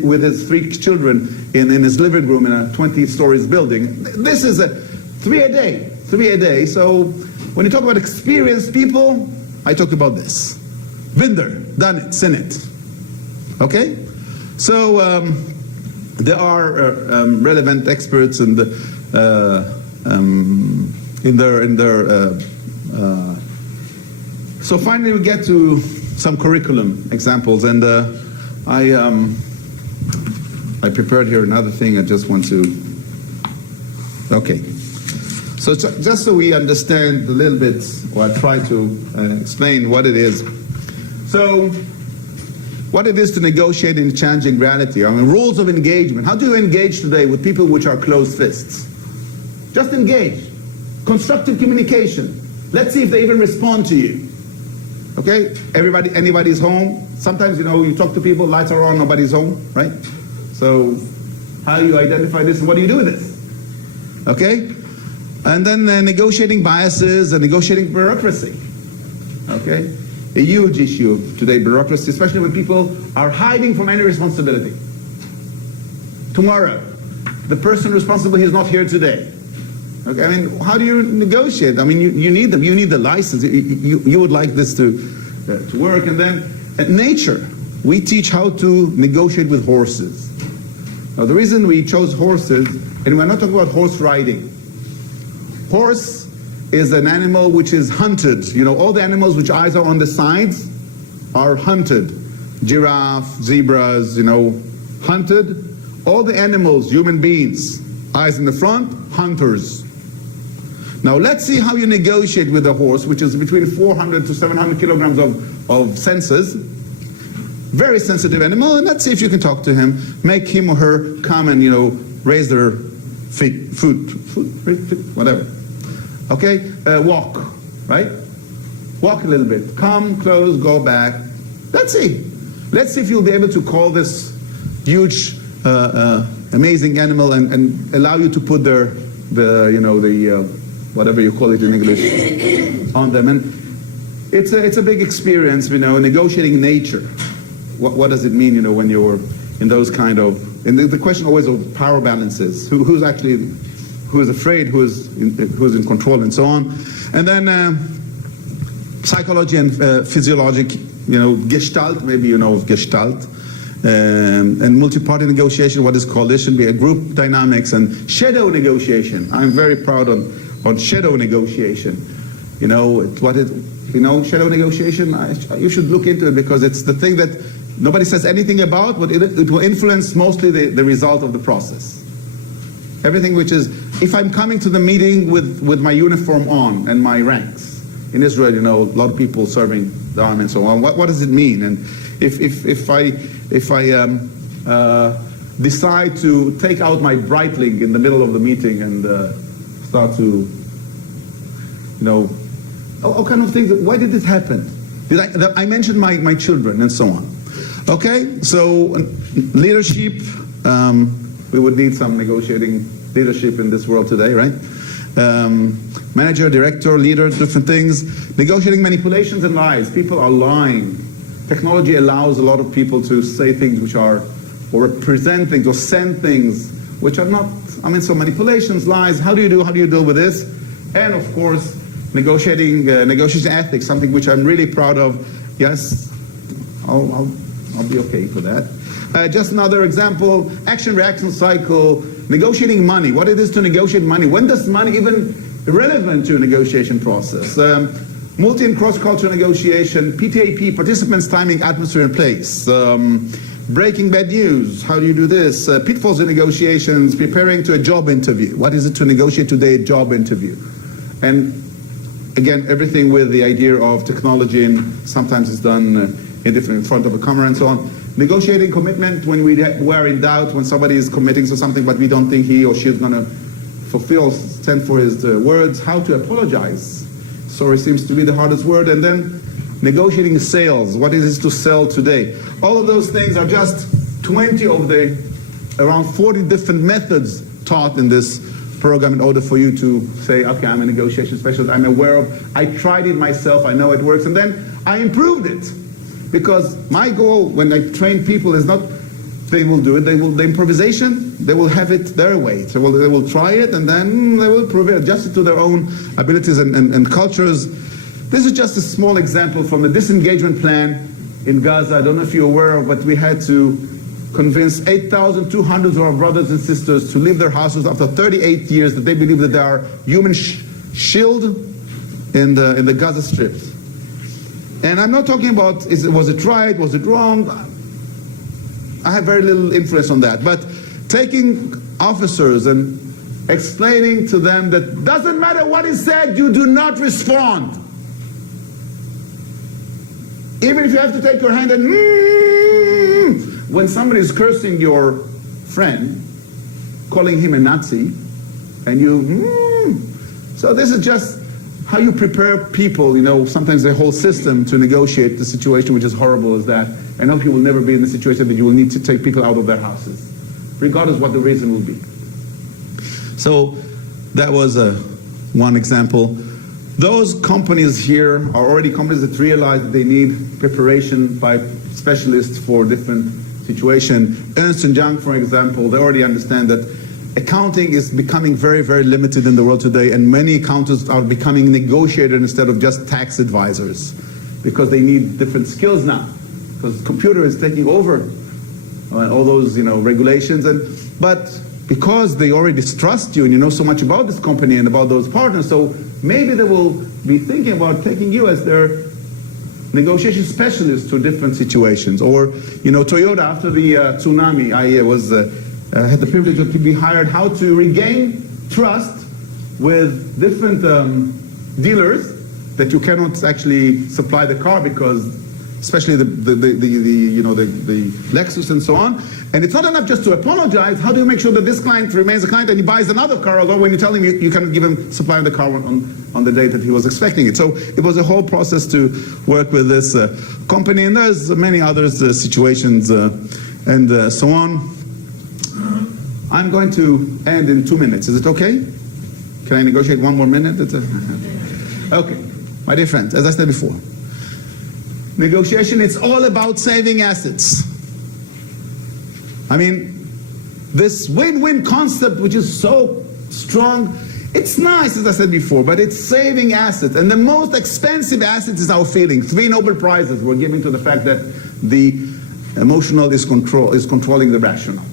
with his 3 children in his living room in a 20 stories building. This is a 3 a day. So when you talk about experienced people, I talk about this. Been there, done it, seen it. Okay? So there are relevant experts in their so finally we get to some curriculum examples, and I prepared here another thing I just want to, okay. So just so we understand a little bit, or I try to explain what it is. So what it is to negotiate in challenging reality. I mean, rules of engagement. How do you engage today with people which are closed fists? Just engage. Constructive communication. Let's see if they even respond to you. Okay? Anybody's home. Sometimes, you talk to people, lights are on, nobody's home, right? So how do you identify this and what do you do with this? Okay? And then negotiating biases and negotiating bureaucracy. Okay? A huge issue of today, bureaucracy, especially when people are hiding from any responsibility. Tomorrow, the person responsible is not here today. Okay, I mean, how do you negotiate? I mean, you need them. You need the license. You would like this to work. And then at nature, we teach how to negotiate with horses. Now, the reason we chose horses, and we're not talking about horse riding. Horse is an animal which is hunted. All the animals which eyes are on the sides are hunted. Giraffe, zebras, hunted. All the animals, human beings, eyes in the front, hunters. Now let's see how you negotiate with a horse, which is between 400 to 700 kilograms of senses. Very sensitive animal, and let's see if you can talk to him, make him or her come and, raise their feet, whatever. Okay, walk, right? Walk a little bit. Come, close, go back. Let's see. Let's see if you'll be able to call this huge, amazing animal and allow you to put the whatever you call it in English on them. And it's a big experience, negotiating nature. What does it mean, when you're in those kind of, and the question always of power balances. Who's afraid, who's in control, and so on. And then psychology and physiologic, Gestalt, maybe you know of Gestalt, and multi-party negotiation, what is coalition, be a group dynamics, and shadow negotiation. I'm very proud on shadow negotiation. Shadow negotiation, you should look into it because it's the thing that nobody says anything about, but it will influence mostly the result of the process. Everything which is, if I'm coming to the meeting with my uniform on and my ranks, in Israel, a lot of people serving the army and so on, what does it mean? And if I decide to take out my Breitling in the middle of the meeting and start to, all kind of things, why did this happen? I mentioned my children and so on. Okay, so leadership, we would need some negotiating leadership in this world today, right? Manager, director, leader, different things. Negotiating manipulations and lies. People are lying. Technology allows a lot of people to say things which are, or represent things, or send things which are not, so manipulations, lies, how do you deal with this? And of course, negotiation ethics, something which I'm really proud of. Yes, I'll be okay for that. Just another example, action-reaction cycle, negotiating money, what it is to negotiate money. When does money even irrelevant to a negotiation process. Multi and cross-cultural negotiation, PTAP, participants, timing, atmosphere, and place. Breaking bad news, how do you do this? Pitfalls in negotiations, preparing to a job interview. What is it to negotiate today, a job interview? And again, everything with the idea of technology, and sometimes it's done in front of a camera and so on. Negotiating commitment when we are in doubt, when somebody is committing to something but we don't think he or she is going to stand for his words. How to apologize. Sorry seems to be the hardest word. And then negotiating sales. What is it to sell today? All of those things are just 20 of the around 40 different methods taught in this program in order for you to say, okay, I'm a negotiation specialist, I'm aware of, I tried it myself, I know it works, and then I improved it. Because my goal when I train people is not they will do it, the improvisation, they will have it their way. So they will try it and then they will prove it, adjust it to their own abilities and cultures. This is just a small example from the disengagement plan in Gaza. I don't know if you're aware of, but we had to convince 8,200 of our brothers and sisters to leave their houses after 38 years that they believe that they are human shield in the Gaza Strip. And I'm not talking about was it right, was it wrong. I have very little influence on that. But taking officers and explaining to them that doesn't matter what is said, you do not respond. Even if you have to take your hand and when somebody is cursing your friend, calling him a Nazi, and you so this is just how you prepare people, sometimes the whole system to negotiate the situation which is horrible as that, and hope you will never be in the situation that you will need to take people out of their houses, regardless what the reason will be. So that was one example. Those companies here are already companies that realize that they need preparation by specialists for different situations. Ernst & Young, for example, they already understand that accounting is becoming very, very limited in the world today, and many accountants are becoming negotiators instead of just tax advisors because they need different skills now, because the computer is taking over all those regulations. But because they already trust you and you know so much about this company and about those partners, so maybe they will be thinking about taking you as their negotiation specialist to different situations. Or Toyota, after the tsunami, I was had the privilege of to be hired how to regain trust with different dealers that you cannot actually supply the car because, especially the Lexus and so on. And it's not enough just to apologize. How do you make sure that this client remains a client and he buys another car, although when you tell him you cannot give him supply of the car on the day that he was expecting it? So it was a whole process to work with this company, and there's many other situations and so on. I'm going to end in 2 minutes. Is it okay? Can I negotiate 1 more minute? Okay. My dear friends, as I said before, negotiation, it's all about saving assets. I mean, this win-win concept, which is so strong, it's nice, as I said before, but it's saving assets. And the most expensive asset is our feeling. 3 Nobel Prizes were given to the fact that the emotional is controlling the rational.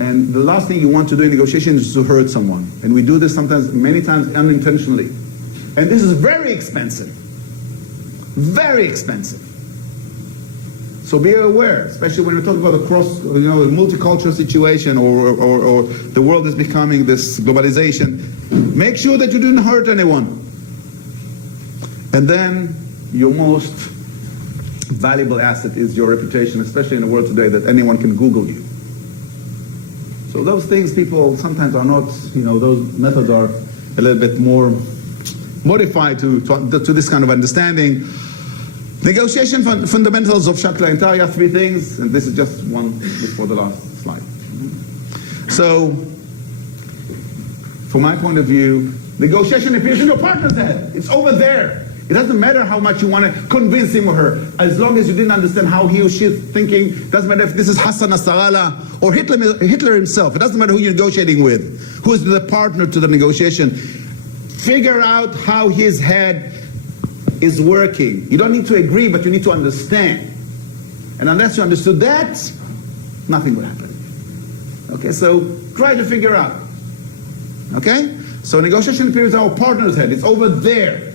And the last thing you want to do in negotiation is to hurt someone. And we do this sometimes, many times unintentionally. And this is very expensive. Very expensive. So be aware, especially when we're talking about a a multicultural situation or the world is becoming this globalization. Make sure that you didn't hurt anyone. And then your most valuable asset is your reputation, especially in a world today that anyone can Google you. So those things people sometimes are not, those methods are a little bit more modified to this kind of understanding. Negotiation fundamentals of Shakla and Tariya, 3 things, and this is just one before the last slide. So, from my point of view, negotiation appears in your partner's head. It's over there. It doesn't matter how much you want to convince him or her, as long as you didn't understand how he or she is thinking. It doesn't matter if this is Hassan Nasrallah or Hitler himself. It doesn't matter who you're negotiating with, who is the partner to the negotiation. Figure out how his head is working. You don't need to agree, but you need to understand. And unless you understood that, nothing will happen. Okay, so try to figure out. Okay? So negotiation appears our partner's head. It's over there.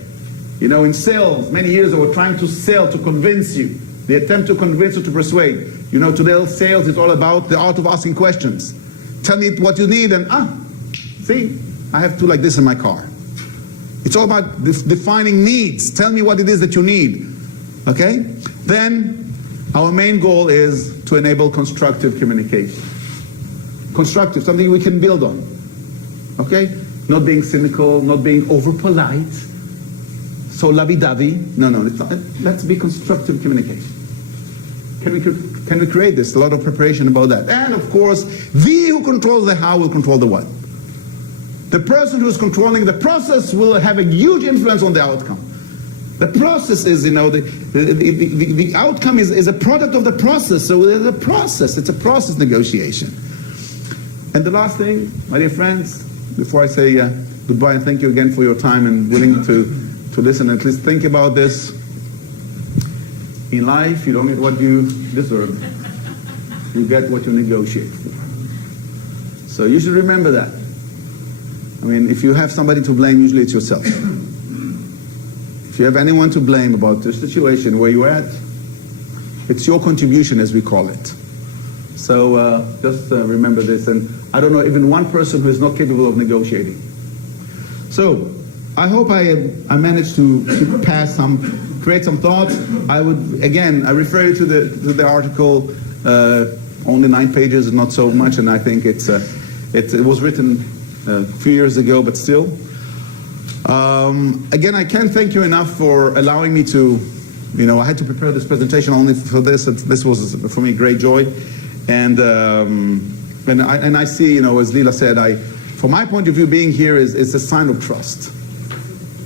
You know, in sales, many years ago, trying to sell, to convince you. The attempt to convince or to persuade. You know, today sales is all about the art of asking questions. Tell me what you need and, see, I have two like this in my car. It's all about defining needs. Tell me what it is that you need. Okay? Then our main goal is to enable constructive communication. Constructive, something we can build on. Okay? Not being cynical, not being over polite, so lovey-dovey. No, it's not. Let's be constructive communication. Can we create this? A lot of preparation about that. And of course, the who controls the how will control the what. The person who's controlling the process will have a huge influence on the outcome. The process is, you know, the outcome is a product of the process. So there's a process. It's a process negotiation. And the last thing, my dear friends, before I say goodbye and thank you again for your time and willing to listen and at least think about this. In life, you don't get what you deserve. You get what you negotiate for. So you should remember that. I mean, if you have somebody to blame, usually it's yourself. If you have anyone to blame about the situation where you're at, it's your contribution, as we call it. So just remember this. And I don't know even one person who is not capable of negotiating. So I hope I managed to create some thoughts. I refer you to the article. Only 9 pages, not so much, and I think it was written a few years ago, but still. Again, I can't thank you enough for allowing me to, you know, I had to prepare this presentation only for this. This was, for me, great joy. And I see, you know, as Lila said, from my point of view, being here is a sign of trust.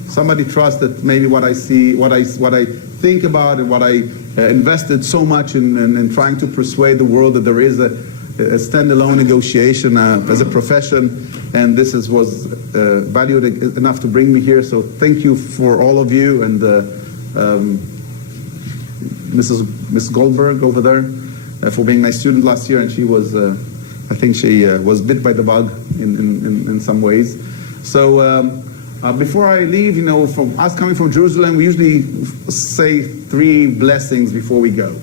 Somebody trusts that maybe what I see, what I think about, and what I invested so much in trying to persuade the world that there is a standalone negotiation as a profession, and this was valued enough to bring me here. So thank you for all of you, and Miss Goldberg over there for being my student last year, and she was, I think she was bit by the bug in some ways. So. Before I leave, you know, from us coming from Jerusalem, we usually say 3 blessings before we go.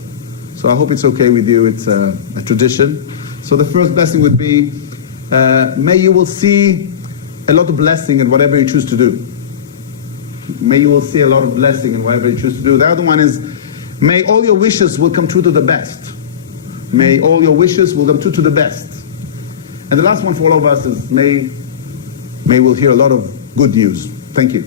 So I hope it's okay with you. It's a tradition. So the first blessing would be, may you will see a lot of blessing in whatever you choose to do. May you will see a lot of blessing in whatever you choose to do. The other one is, may all your wishes will come true to the best. May all your wishes will come true to the best. And the last one for all of us is, may we'll hear a lot of good news. Thank you.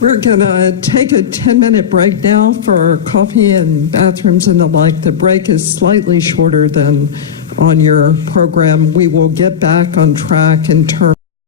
We're going to take a 10-minute break now for coffee and bathrooms and the like. The break is slightly shorter than on your program. We will get back on track in terms